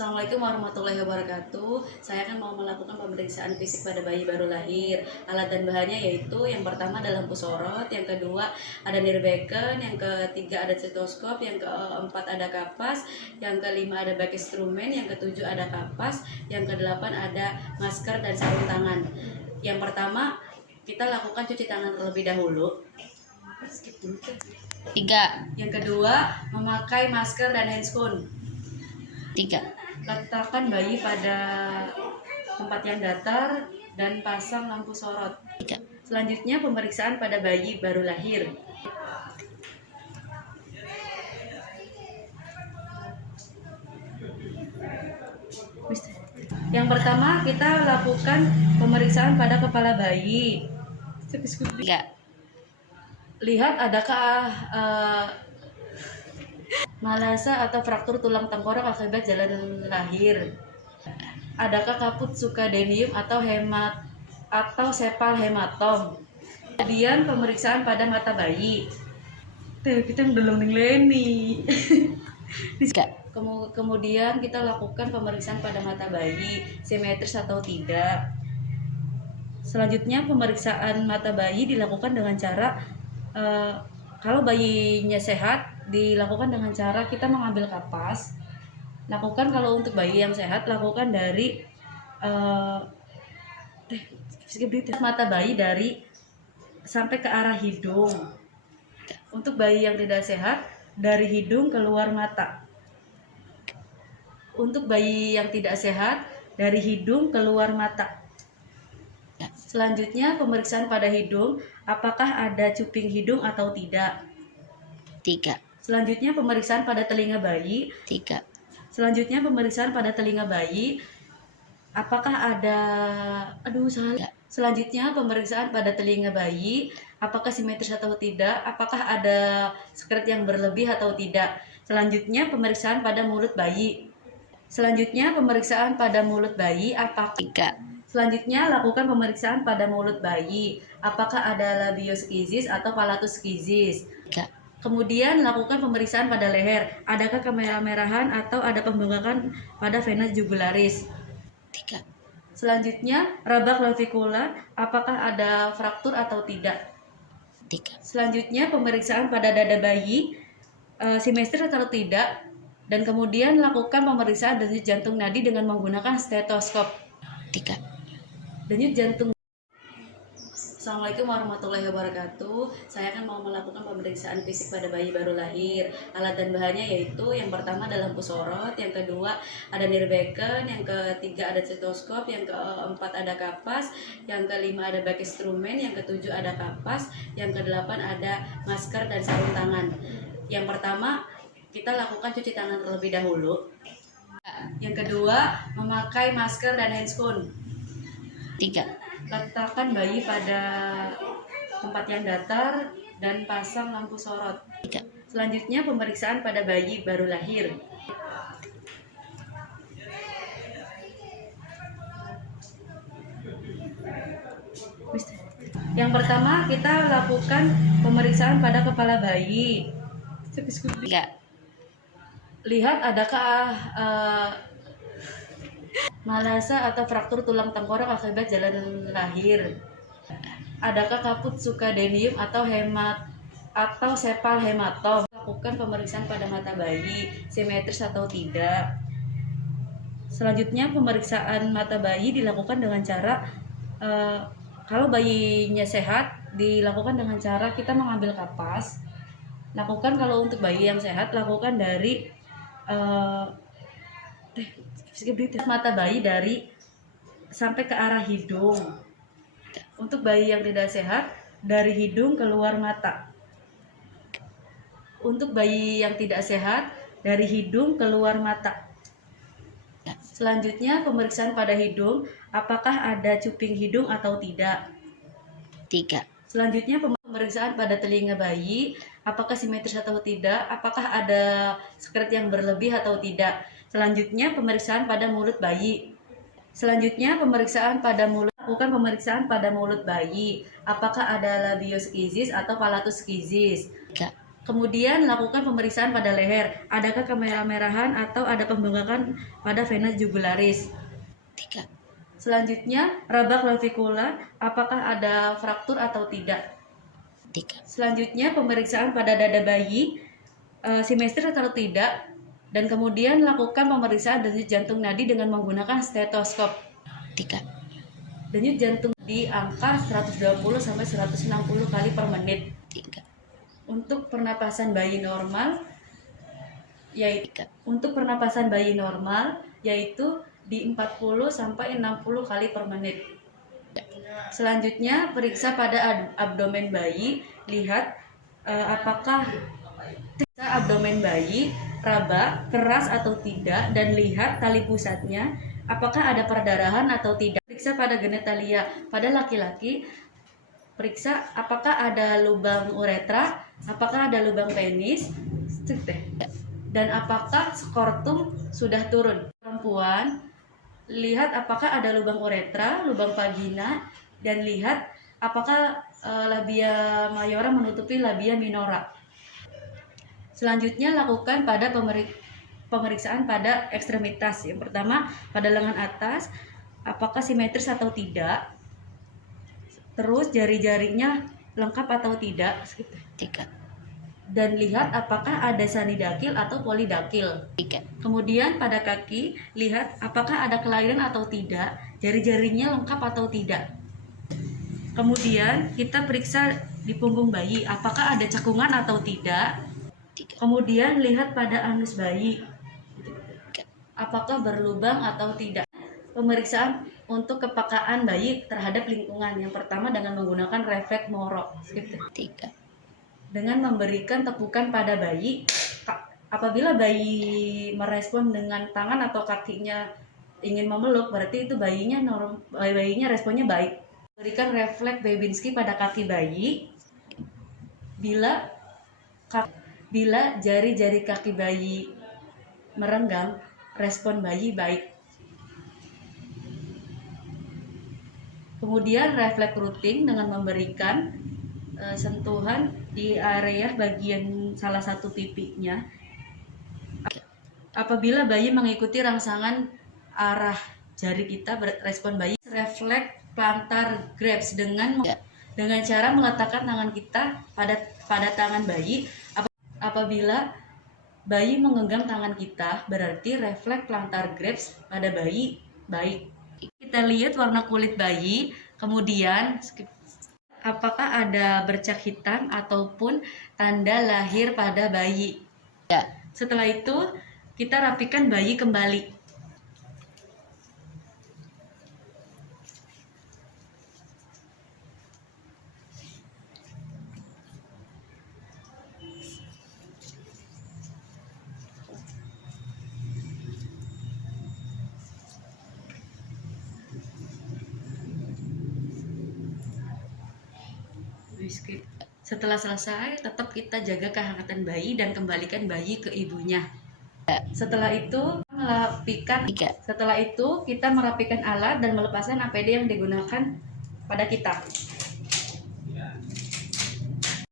Assalamualaikum warahmatullahi wabarakatuh. Saya akan mau melakukan pemeriksaan fisik pada bayi baru lahir. Alat dan bahannya yaitu yang pertama ada lampu sorot, yang kedua ada nirbecken, yang ketiga ada stetoskop, yang keempat ada kapas, yang kelima ada bak instrumen, yang ketujuh ada kapas, yang kedelapan ada masker dan sarung tangan. Yang pertama kita lakukan cuci tangan terlebih dahulu. Tiga. Yang kedua memakai masker dan handscoon. Tiga. Letakkan bayi pada tempat yang datar dan pasang lampu sorot. Tiga. Selanjutnya pemeriksaan pada bayi baru lahir. Yang pertama kita lakukan pemeriksaan pada kepala bayi. Tiga. Lihat adakah malasa atau fraktur tulang tengkorak akibat jalan lahir. Adakah kaput sukadenium atau sepal hematom. Kemudian pemeriksaan pada mata bayi. Tuh, kita ngedelong Leni. Kemudian kita lakukan pemeriksaan pada mata bayi, simetris atau tidak. Selanjutnya pemeriksaan mata bayi dilakukan dengan cara kalau bayinya sehat dilakukan dengan cara kita mengambil kapas. Lakukan kalau untuk bayi yang sehat lakukan dari mata bayi dari sampai ke arah hidung. Untuk bayi yang tidak sehat dari hidung keluar mata. Untuk bayi yang tidak sehat dari hidung keluar mata. Selanjutnya pemeriksaan pada hidung, apakah ada cuping hidung atau tidak. Tiga. Selanjutnya pemeriksaan pada telinga bayi. Tiga. Selanjutnya pemeriksaan pada telinga bayi, apakah ada Selanjutnya pemeriksaan pada telinga bayi, apakah simetris atau tidak, apakah ada sekret yang berlebih atau tidak. Selanjutnya pemeriksaan pada mulut bayi. Selanjutnya pemeriksaan pada mulut bayi, apakah Tiga. Selanjutnya lakukan pemeriksaan pada mulut bayi, apakah ada labioskizis atau palatoskizis. Tiga. Kemudian lakukan pemeriksaan pada leher, adakah kemerah-merahan atau ada pembengkakan pada vena jugularis. Tiga. Selanjutnya raba clavicula, apakah ada fraktur atau tidak. Tiga. Selanjutnya pemeriksaan pada dada bayi, simetris atau tidak, dan kemudian lakukan pemeriksaan denyut jantung nadi dengan menggunakan stetoskop. Tiga. Denyut jantung. Assalamualaikum warahmatullahi wabarakatuh. Saya akan mau melakukan pemeriksaan fisik pada bayi baru lahir. Alat dan bahannya yaitu yang pertama ada lampu sorot, yang kedua ada nirbecken, yang ketiga ada stetoskop, yang keempat ada kapas, yang kelima ada bak instrumen, yang ketujuh ada kapas, yang kedelapan ada masker dan sarung tangan. Yang pertama kita lakukan cuci tangan terlebih dahulu. Yang kedua memakai masker dan handscoon. Tiga. Letakkan bayi pada tempat yang datar dan pasang lampu sorot. Tiga. Selanjutnya pemeriksaan pada bayi baru lahir. Yang pertama kita lakukan pemeriksaan pada kepala bayi. Tiga. Lihat adakah malasa atau fraktur tulang tengkorak akibat jalan lahir. Adakah kaput sukadenium atau sepal hematom. Lakukan pemeriksaan pada mata bayi, simetris atau tidak. Selanjutnya pemeriksaan mata bayi dilakukan dengan cara kalau bayinya sehat dilakukan dengan cara kita mengambil kapas. Lakukan kalau untuk bayi yang sehat lakukan dari mata bayi dari sampai ke arah hidung. Untuk bayi yang tidak sehat dari hidung keluar mata. Untuk bayi yang tidak sehat dari hidung keluar mata. Selanjutnya pemeriksaan pada hidung, apakah ada cuping hidung atau tidak. Tiga. Selanjutnya pemeriksaan pada telinga bayi, apakah simetris atau tidak, apakah ada sekret yang berlebih atau tidak. Selanjutnya pemeriksaan pada mulut bayi. Selanjutnya pemeriksaan pada mulut. Lakukan pemeriksaan pada mulut bayi, apakah ada labioskizis atau palatoskizis. Tiga. Kemudian lakukan pemeriksaan pada leher. Adakah kemerah-merahan atau ada pembengkakan pada vena jugularis? 3, Selanjutnya, raba clavicula, apakah ada fraktur atau tidak? 3, Selanjutnya, pemeriksaan pada dada bayi, simetris atau tidak, dan kemudian lakukan pemeriksaan denyut jantung nadi dengan menggunakan stetoskop. 3, Denyut jantung di angka 120 sampai 160 kali per menit. 3, Untuk pernapasan bayi normal, yaitu 3, di 40 sampai 60 kali per menit. Selanjutnya, periksa pada abdomen bayi, lihat apakah abdomen bayi raba, keras atau tidak, dan lihat tali pusatnya, apakah ada perdarahan atau tidak. Periksa pada genitalia, pada laki-laki, periksa apakah ada lubang uretra, apakah ada lubang penis, dan apakah skortum sudah turun. Perempuan, lihat apakah ada lubang uretra, lubang vagina, dan lihat apakah labia mayora menutupi labia minora. Selanjutnya lakukan pada pemeriksaan pada ekstremitas. Yang pertama pada lengan atas, apakah simetris atau tidak. Terus jari-jarinya lengkap atau tidak. 3, Dan lihat apakah ada sanidakil atau polidakil. 3, Kemudian pada kaki, lihat apakah ada kelainan atau tidak, jari-jarinya lengkap atau tidak. Kemudian kita periksa di punggung bayi, apakah ada cekungan atau tidak. 3, Kemudian lihat pada anus bayi, apakah berlubang atau tidak. Pemeriksaan untuk kepekaan bayi terhadap lingkungan. Yang pertama dengan menggunakan refleks Moro. 3, Dengan memberikan tepukan pada bayi, apabila bayi merespon dengan tangan atau kakinya ingin memeluk, berarti itu bayinya responnya baik. Berikan refleks Babinski pada kaki bayi. Bila jari-jari kaki bayi merenggang, respon bayi baik. Kemudian refleks rutin dengan memberikan sentuhan di area bagian salah satu pipinya. Apabila bayi mengikuti rangsangan arah jari kita, respon bayi. Refleks plantar grasp dengan cara meletakkan tangan kita pada tangan bayi. Apabila bayi menggenggam tangan kita, berarti refleks plantar grasp pada bayi baik. Kita lihat warna kulit bayi, kemudian apakah ada bercak hitam ataupun tanda lahir pada bayi. Setelah itu, kita rapikan bayi kembali. Setelah selesai, tetap kita jaga kehangatan bayi dan kembalikan bayi ke ibunya. Setelah itu kita merapikan alat dan melepaskan APD yang digunakan pada kita.